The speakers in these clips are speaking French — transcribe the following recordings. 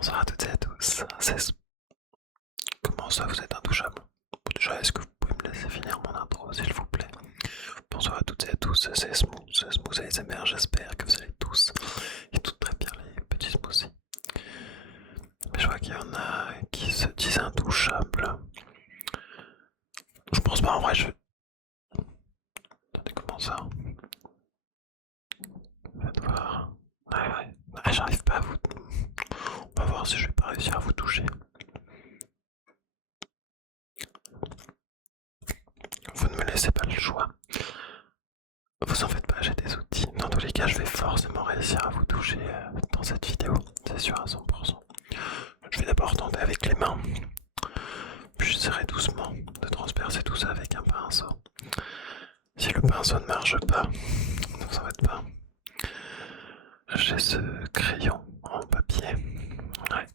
Bonsoir à toutes et à tous. Comment ça, vous êtes intouchable? Déjà, est-ce que vous pouvez me laisser finir mon intro, s'il vous plaît? Bonsoir à toutes et à tous, c'est Smooth ASMR, j'espère que vous allez tous et toutes très bien les petits smoothies. Mais je vois qu'il y en a qui se disent intouchables. Je pense pas, en vrai, Attendez, comment ça? Faites voir. Ouais. Ah, j'arrive pas à vous... On va voir si je vais pas réussir à vous toucher. Vous ne me laissez pas le choix. Vous en faites pas, j'ai des outils. Dans tous les cas, je vais forcément réussir à vous toucher dans cette vidéo, c'est sûr à 100%. Je vais d'abord tenter avec les mains, puis j'essaierai doucement de transpercer tout ça avec un pinceau. Si le pinceau ne marche pas, ne vous en faites pas. J'ai ce crayon en papier. Ouais.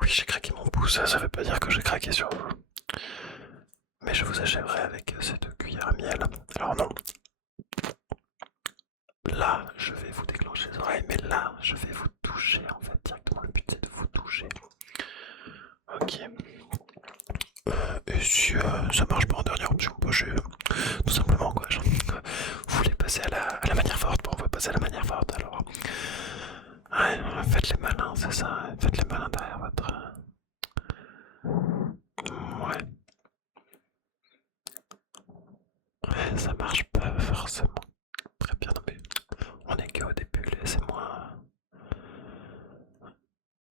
Oui, j'ai craqué mon pouce, ça veut pas dire que j'ai craqué sur vous. Mais je vous achèverai avec cette cuillère à miel. Alors non, là, je vais vous déclencher les oreilles, mais là, je vais vous toucher en fait directement. Le but c'est de vous toucher. Ok. Et si ça marche pas en dernière option, bah, tout simplement quoi. Vous voulez passer à la manière forte, bon, on va passer à la manière forte alors. Ouais, faites les malins, c'est ça. Faites les malins derrière votre. Ouais. Ouais, ça marche pas forcément très bien, non mais on est que au début, laissez-moi.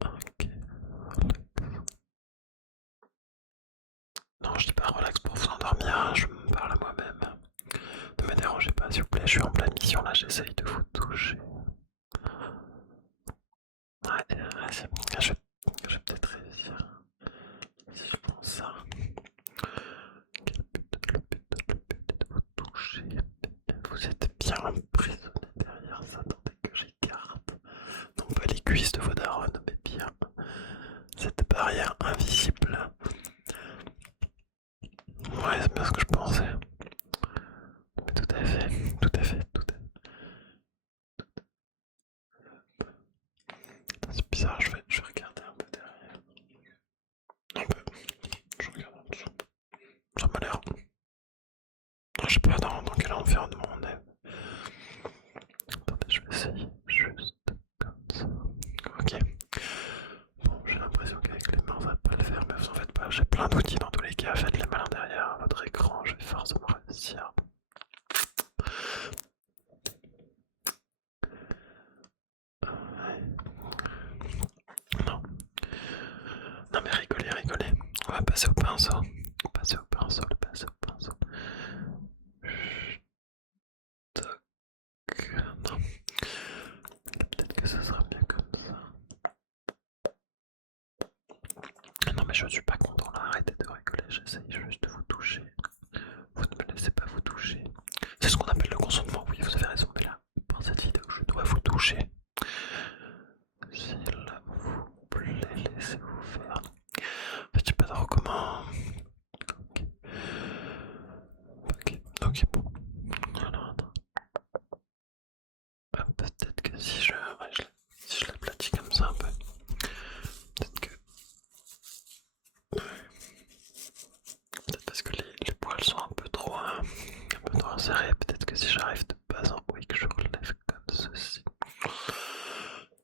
Ok. Non, je dis pas relax pour vous endormir, hein, je me parle à moi-même. Ne me dérangez pas, s'il vous plaît, je suis en pleine mission là, j'essaye de vous toucher. Ouais, c'est bon, je vais peut-être réussir. Si je pense ça. Le but est de vous toucher. Vous êtes bien emprisonné derrière ça, attendez que j'écarte. Non pas les cuisses de vos darons, mais bien cette barrière invisible. Ouais, c'est bien ce que je pensais. Mais tout à fait, tout à fait, tout à fait. C'est bizarre, je vais regarder un peu derrière. Un peu. Je regarde en dessous. Ça m'a l'air. Je sais pas dans quel environnement on est. Attendez, je vais essayer juste comme ça. Ok. Bon, j'ai l'impression qu'avec les mains ça va pas le faire, mais vous en faites pas. J'ai plein d'outils dans tous les cas. Faites les malins derrière votre écran, je vais forcément réussir. Ouais. Non. Non mais rigolez. On va passer au pinceau. Passer au pinceau, passer au pinceau. Toc. Non. Peut-être que ce sera mieux comme ça. Non mais je suis pas content là, arrêtez de rigoler, j'essaye juste de vous toucher. Vous ne me laissez pas vous toucher. C'est ce qu'on appelle le consentement, oui vous avez raison, mais là, pour cette vidéo, je dois vous toucher. S'il vous plaît, laissez-vous faire. En fait, j'ai pas trop comment... Ok, bon. Alors, attends. Peut-être que si si je l'aplatis comme ça un peu, peut-être que... Peut-être parce que les poils sont un peu trop serrés, peut-être que si j'arrive de bas en haut et que je relève comme ceci.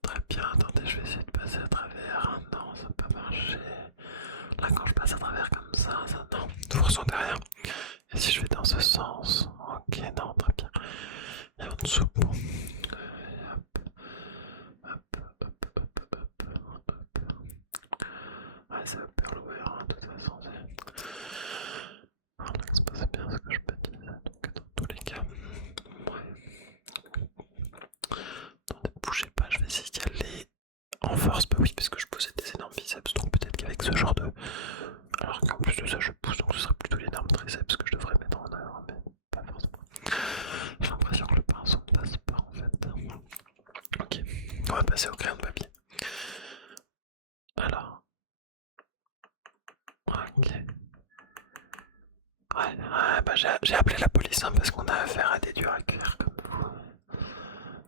Très bien, attendez, je vais essayer de passer à travers. Non, ça n'a pas marché. Là, quand je passe à travers comme ça, non, vous ressentez rien. Et si je vais dans ce sens, ok, non, très bien. Et en dessous, bon. Ouais, ça va faire l'ouvert, hein, de toute façon. Alors là, c'est bien ce que je me disais, donc dans tous les cas, ouais. Attendez, bougez pas, je vais essayer d'y aller en force. Bah oui, parce que je poussais des énormes biceps, donc peut-être qu'avec ce genre de... Alors qu'en plus de ça, je pousse, donc ce sera plutôt l'énorme triceps que je devrais mettre en œuvre, mais pas forcément. J'ai l'impression que le pinceau ne passe pas en fait. Ok, on va passer au crayon de papier. Alors, ok. Ouais, bah j'ai appelé la police hein, parce qu'on a affaire à des durs à cuire comme vous.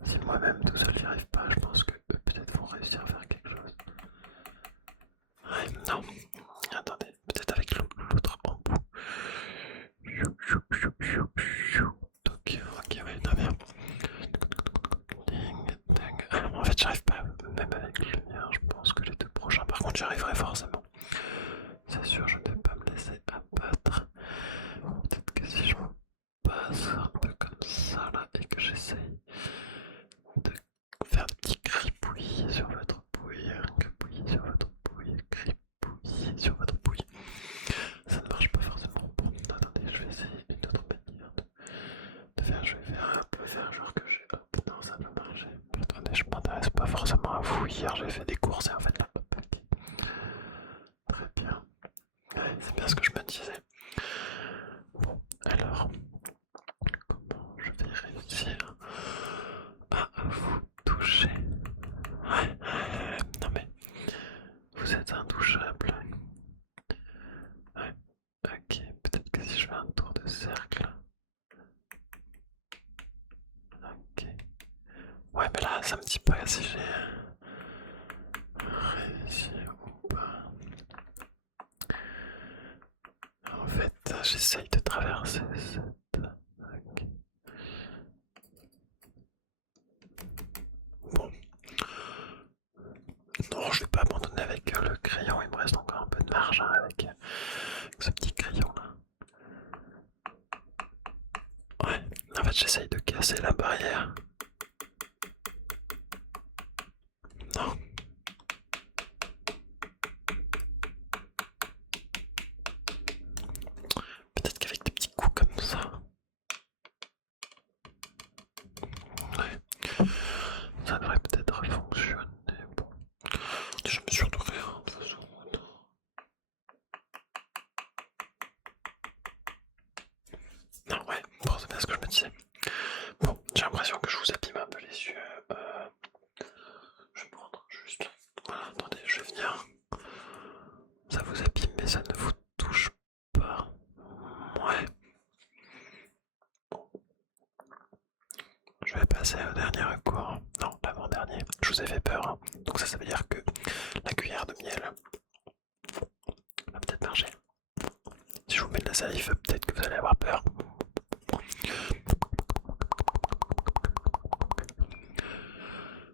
Si moi-même tout seul j'y arrive pas, je pense que eux peut-être vont réussir à faire quelque chose. Non, attendez, peut-être avec l'autre embout. Ok, ouais, très bien. Ding, ding. Ah, en fait, j'arrive pas, même avec le lumière. Je pense que les deux prochains, par contre, j'y arriverai forcément. C'est sûr, je ne vais pas me laisser abattre. Peut-être que si je me passe un peu comme ça là et que j'essaye de faire des petits gribouillis sur votre bouille, gribouillis sur votre bouille, gribouillis sur votre bouille. Ça ne marche pas forcément. Bon, attendez, je vais essayer une autre manière de faire. Je vais faire un peu faire genre que j'ai. Hop, non, ça peut marcher. Attendez, je m'intéresse pas forcément à vous. Hier, j'ai fait des courses et en fait là, hop, ok. Très bien. Ouais, c'est bien ce que je me disais. Bon, alors, comment je vais réussir à vous toucher? Ouais, non mais, vous êtes intouchable. Ouais, ok, peut-être que si je fais un tour de cercle. Ok. Ouais, mais là, ça me dit pas si j'ai réussi ou pas. En fait, j'essaye de traverser cette... Ok. Bon. Non, je vais pas abandonner avec le crayon, il me reste encore un peu de marge hein, avec ce petit crayon là. Ouais, en fait j'essaye de casser la barrière. Non. Peut-être qu'avec des petits coups comme ça. Ouais. Ça devrait peut-être fonctionner. Bon. Je me suis retourné hein, de toute façon. Non, ouais, bon, c'est bien ce que je me disais. Bon, j'ai l'impression que je vous abîme un peu les yeux. Je vais prendre juste. Voilà, attendez, je vais venir. Ça vous abîme, mais ça ne vous touche pas. Ouais. Bon. Je vais passer au dernier recours. Non, l'avant-dernier. Je vous ai fait peur. Hein. Donc ça veut dire que la cuillère de miel va peut-être marcher. Si je vous mets de la salive, peut-être que vous allez avoir peur.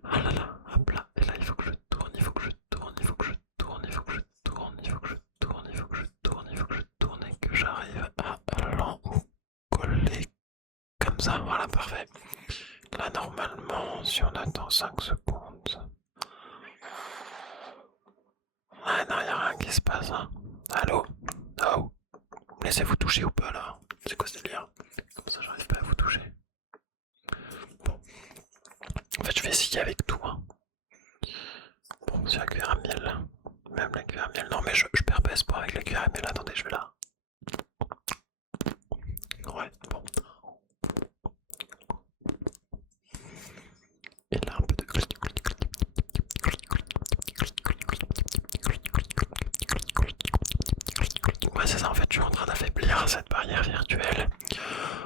Ah là là, hop là. Et là, il faut que je tourne, il faut que je tourne, il faut que je tourne, il faut que je tourne, il faut que je tourne, il faut que je tourne, il faut que je tourne et que j'arrive à l'encoller comme ça. Voilà, parfait. Là, normalement, si on attend 5 secondes... Ah non, y'a rien qui se passe. Hein. Allô? Oh. Laissez-vous toucher ou pas là? C'est quoi ce délire? Comme ça, j'arrive pas à vous toucher. Bon. En fait, je vais essayer avec tout. Hein. Bon, c'est la cuillère à miel là. Même la cuillère à miel. Non, mais je perds pas espoir avec la cuillère à miel. Attendez, je vais là. Ouais, bon. Et là, un peu de. Ouais, c'est ça, en fait, je suis en train d'affaiblir cette barrière virtuelle.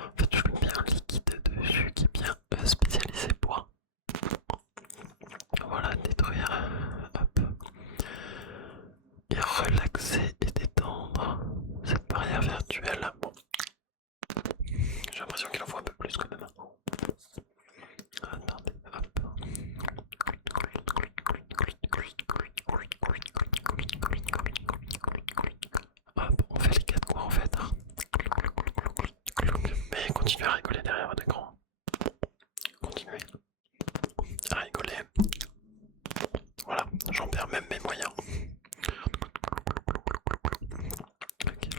En fait, je lui mets un liquide dessus qui est bien spécialisé pour. Voilà, détruire. Hop. Et relaxer et détendre cette barrière virtuelle. Bon. J'ai l'impression qu'il en faut un peu plus quand même. Attendez, hop. Hop, on fait les 4 coups en fait. Hein. Mais continuez à rigoler derrière votre écran. Continuez à rigoler. Voilà, j'en perds même mes moyens. Okay.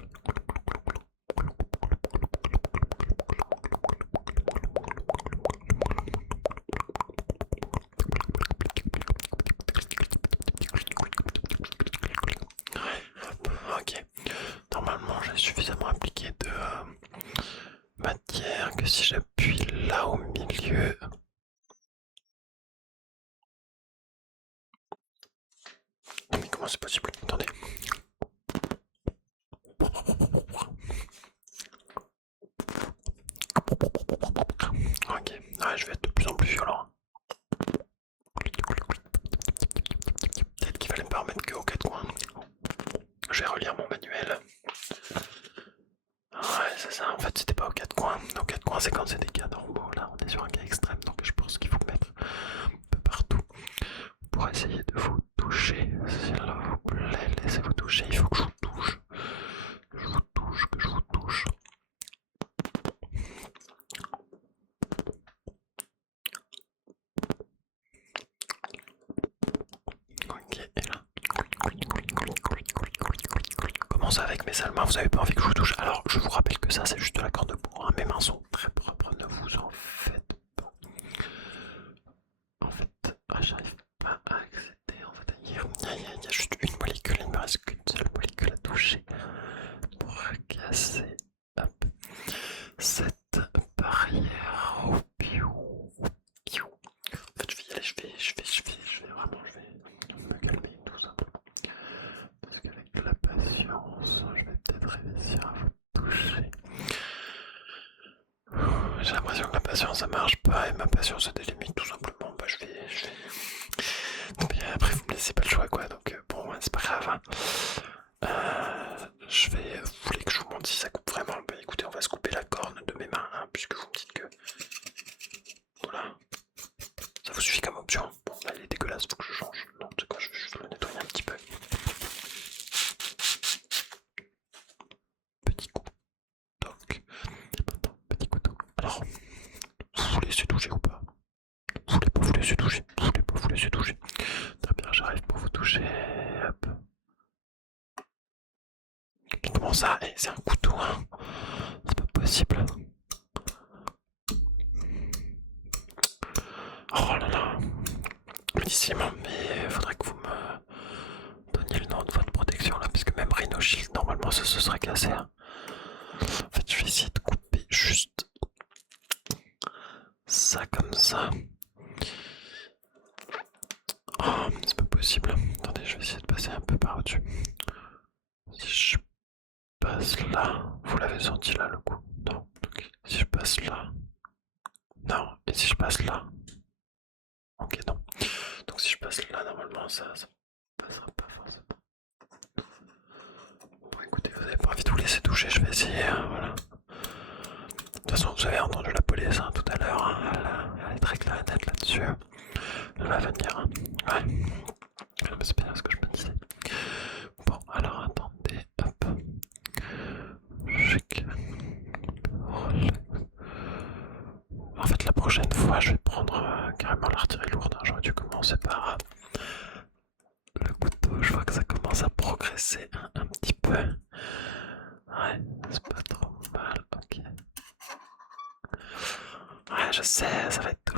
Ok, normalement j'ai suffisamment appliqué de matière que si j'appuie là au milieu. Non mais comment c'est possible? Attendez. Ok, ouais, je vais être de plus en plus violent. Peut-être qu'il fallait pas remettre que aux 4 coins. toucher, s'il vous plaît, laissez-vous toucher, il faut que je vous touche. Je vous touche, que je vous touche. Ok, et là. Comment ça avec mes allemands, vous avez pas envie que je vous touche? Alors, je vous rappelle que ça, c'est juste de la corde de bois. Hein. Mes mains sont très propres, ne vous en faites pas. En fait, j'arrive pas à accéder. En fait, il y a juste une molécule, il me reste qu'une seule molécule à toucher pour casser hop, cette barrière. Oh, piou, piou. En fait, je vais y aller, je vais me calmer tout simplement. Parce qu'avec de la patience, je vais peut-être réussir à vous toucher. J'ai l'impression que la patience ça marche pas et ma patience a des limites tout simplement. Bah, je vais. Après, vous me laissez pas le choix quoi, donc bon, c'est pas grave. Hein. Vous voulez que je vous montre si ça coupe vraiment? Bah écoutez, on va se couper la corne de mes mains, hein, puisque vous me dites que. Voilà. Ça vous suffit comme option? Bon, là, il est dégueulasse, faut que je change. Non, c'est quoi, je vais juste le nettoyer un petit peu. Petit coup. Donc, maintenant, petit couteau. Alors, vous vous laissez toucher ou pas? Vous voulez pas vous laisser toucher? Vous voulez pas vous laisser toucher? Très bien, j'arrive pour vous toucher. Hop. Comment ça? Eh, c'est un couteau, hein? C'est pas possible. Oh là là. Décidément, mais faudrait que vous me donniez le nom de votre protection là, parce que même Rhino Shield, normalement, ça se serait cassé. Hein. En fait, je vais essayer de couper juste ça comme ça. Oh, c'est pas possible. Attendez, je vais essayer de passer un peu par au-dessus. Si je passe là, vous l'avez senti là le coup? Non. Donc, si je passe là. Non. Et si je passe là? Ok, non. Donc si je passe là, normalement, ça passera pas forcément. Bon, écoutez, vous avez pas envie de vous laisser toucher, je vais essayer, hein, voilà. De toute façon, vous avez entendu la police hein, tout à l'heure, hein, elle est très claire et nette là-dessus. Elle va venir, hein. Ouais. C'est bien ce que je me disais. Bon, alors attendez, hop. Chic. En fait, la prochaine fois, je vais prendre carrément l'artillerie lourde. Hein. J'aurais dû commencer par le couteau. Je vois que ça commence à progresser un petit peu. Ouais, c'est pas trop mal, ok. Ouais, je sais, ça va être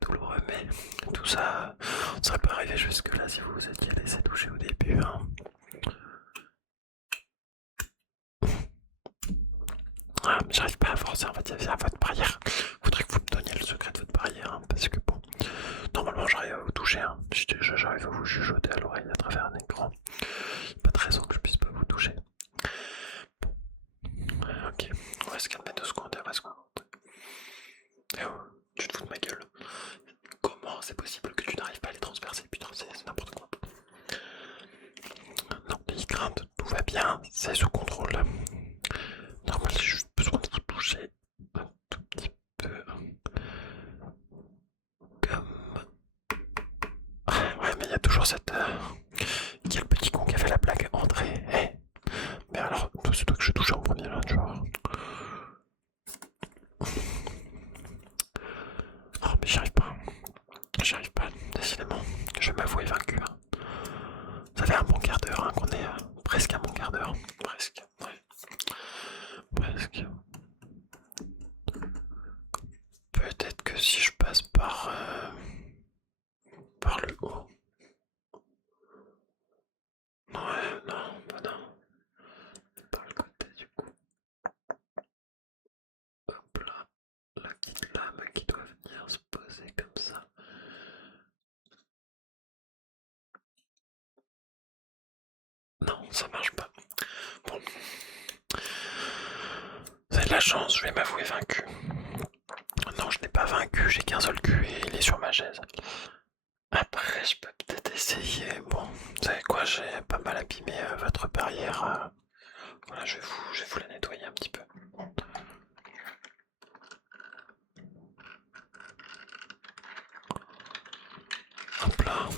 douloureux, mais tout ça, on ne serait pas arrivé jusque là si vous vous étiez laissé toucher au début. Hein. Ah, mais j'arrive pas à forcer, en fait, il y a votre barrière. Faudrait que vous me donniez le secret de votre barrière, hein, parce que bon, normalement j'arrive à vous toucher. Hein. J'arrive à vous chuchoter à l'oreille à travers un écran. Pas de raison que je puisse pas vous toucher. Ok, on va se calmer 2 secondes et on va se concentrer. Tu te fous de ma gueule. Comment c'est possible que tu n'arrives pas à les transpercer? Putain, c'est n'importe quoi. Non, les craintes, tout va bien, c'est sous contrôle. Normalement, j'ai juste besoin de vous toucher un tout petit peu. Comme. Ouais, mais il y a toujours cette. Qui est le petit con qui a fait la blague? André, hey. Mais alors, c'est toi que je touche en premier là, tu vois. Oh, mais j'y arrive pas. J'y arrive pas, décidément. Je vais m'avouer vaincu. Hein. Ça fait un bon quart d'heure hein, qu'on est presque un bon quart d'heure. Presque, ouais. Presque. Peut-être que si je passe par le haut. Ouais, non, bah non. Par le côté du coup. Hop là. La petite lame qui doit venir se poser comme ça. Non, ça marche pas. Bon. Vous avez de la chance, je vais m'avouer vaincu. Non, je n'ai pas vaincu, j'ai qu'un seul cul et il est sur ma chaise. Après, je peux peut-être essayer. Bon, vous savez quoi, j'ai pas mal abîmé votre barrière. Voilà, je vais vous la nettoyer un petit peu. Hop là.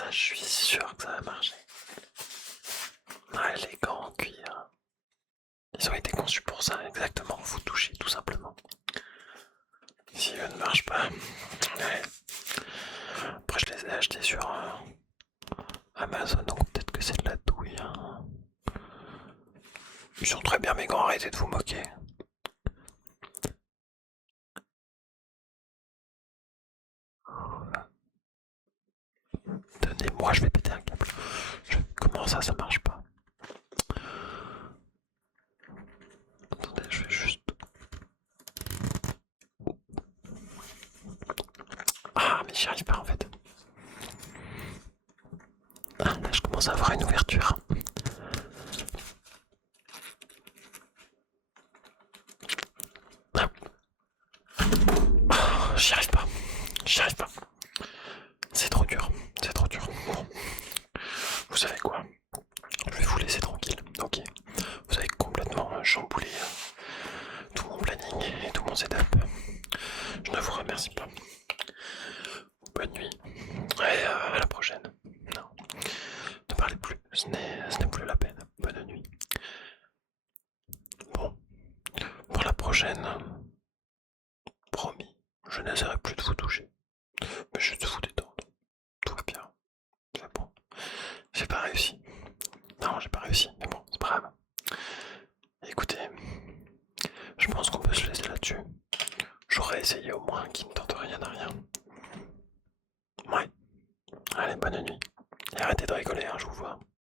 Ça, je suis sûr que ça va marcher. Ouais, les gants en cuir. Ils ont été conçus pour ça, exactement. Vous touchez tout simplement. Si eux ne marchent pas, ouais. Après je les ai achetés sur Amazon, donc peut-être que c'est de la douille. Hein. Ils sont très bien mes gants, arrêtez de vous moquer. Tenez-moi, je vais péter un câble. Comment ça marche pas? Attendez, je vais juste... Ah, mais j'y arrive pas en fait. Ah, là, je commence à avoir une ouverture. Ah. Oh, j'y arrive pas. J'y arrive pas. C'est trop dur. C'est trop dur. Bon. Vous savez quoi? Je vais vous laisser tranquille. Ok. Vous avez complètement chamboulé tout mon planning et tout mon setup. Je ne vous remercie pas. Bonne nuit. Et à la prochaine. Non. Ne parlez plus. Ce n'est plus la peine. Bonne nuit. Bon. Pour la prochaine, promis, je n'essaierai plus de vous toucher. Mais juste de vous détendre. Tout va bien. C'est bon. J'ai pas réussi. Non, j'ai pas réussi. Mais bon, c'est pas grave. Écoutez, je pense qu'on peut se laisser là-dessus. J'aurais essayé au moins qui ne tente rien à rien. Ouais. Allez, bonne nuit. Et arrêtez de rigoler, hein, je vous vois.